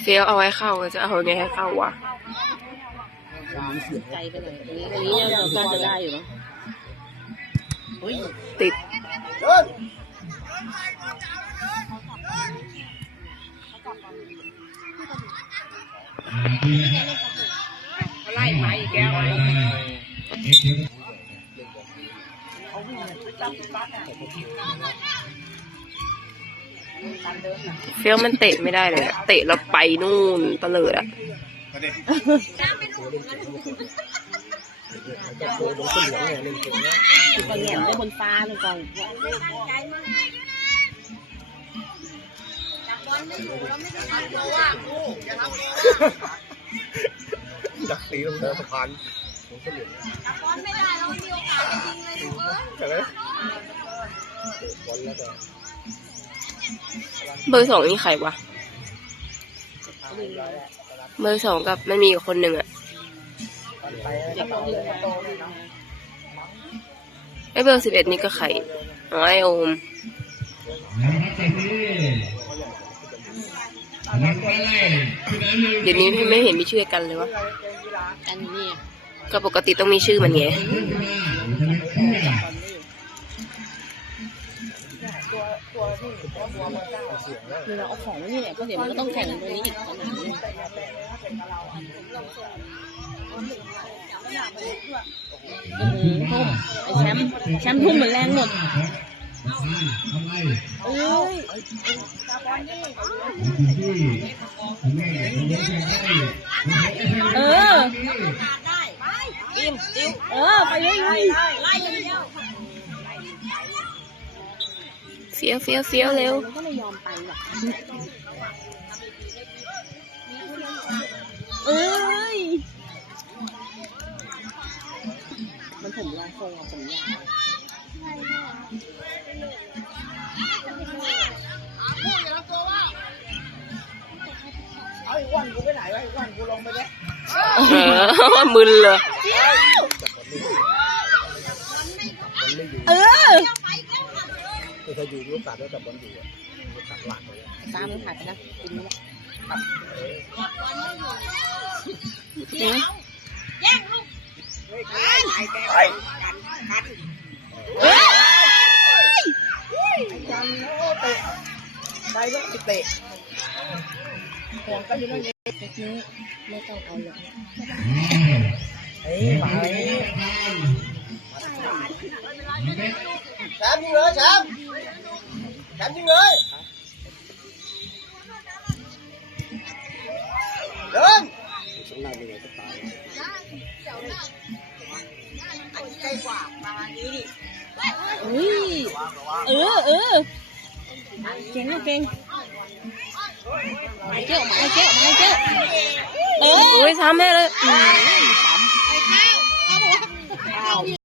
เฟี้ยวเอาไว้เข้าจะเอาไงให้เข้าวะไกลไปหน่อยอันนี้อันนี้เราน่าจะได้อยู่เนาะอุ้ยติดไล่ไปอีกแล้วเเฟี้ยวมันเตะไม่ได้เลยอะเตะแล้วไปนู่นตะเลิดอะคือไปแงนได้บนฟ้าเลยก่อนดักตีลงสะพานผมก็เหลือบอลไม่ได้เรามีโอกาสจะยิงเลยเอ้ยใช่ไหมบอลแล้วก็ เบอร์สองนี่ใครวะ เบอร์สองกับมันมีอีกคนหนึ่งอะเด็กที่โตเลยไอเบอร์สิบเอ็ดนี่ก็ใครอ๋อไอโอมเดี๋ยวนี้ไม่เห็นมีชื่อกันเลยวะ อันนี้ก็ปกติต้องมีชื่อมันไง คือเราเอาของไว้นี่แหละก็เดี๋ยวมันก็ต้องแข่งตัวนี้อีกขนาดนี้โอ้โหทุ่มไอแชมป์แชมป์ทุ่มเหมือนแรงหมดเอ้ยเออไปเออ ไปเลยเลยไล่อย่างเดียว เฟี้ยวเฟี้ยวเฟี้ยวเร็วมันก็ไม่ยอมไปหรอกเอ้ย มันผมรองทรงอะผมยาวเออมึนเลย คือถ้าอยู่ลูกตัดแล้วแต่บอลอยู่อะตัดหลักเลยตามมันผ่านไปนะกินนี่แหละแย่งลูกไปก็เตะเทคนี้ไม่ต้องเอาหรอกเฮ้ยไปแชมป์ยิงเลยแชมป์แชมป์ยิงเลยเดินสำนักยังไงก็ตายอุ้ยเออเออเก่งนะเก่งมาเจ้ามาเจ้ามาเจ้าเอออุ้ยซ้ำแน่เลยเสา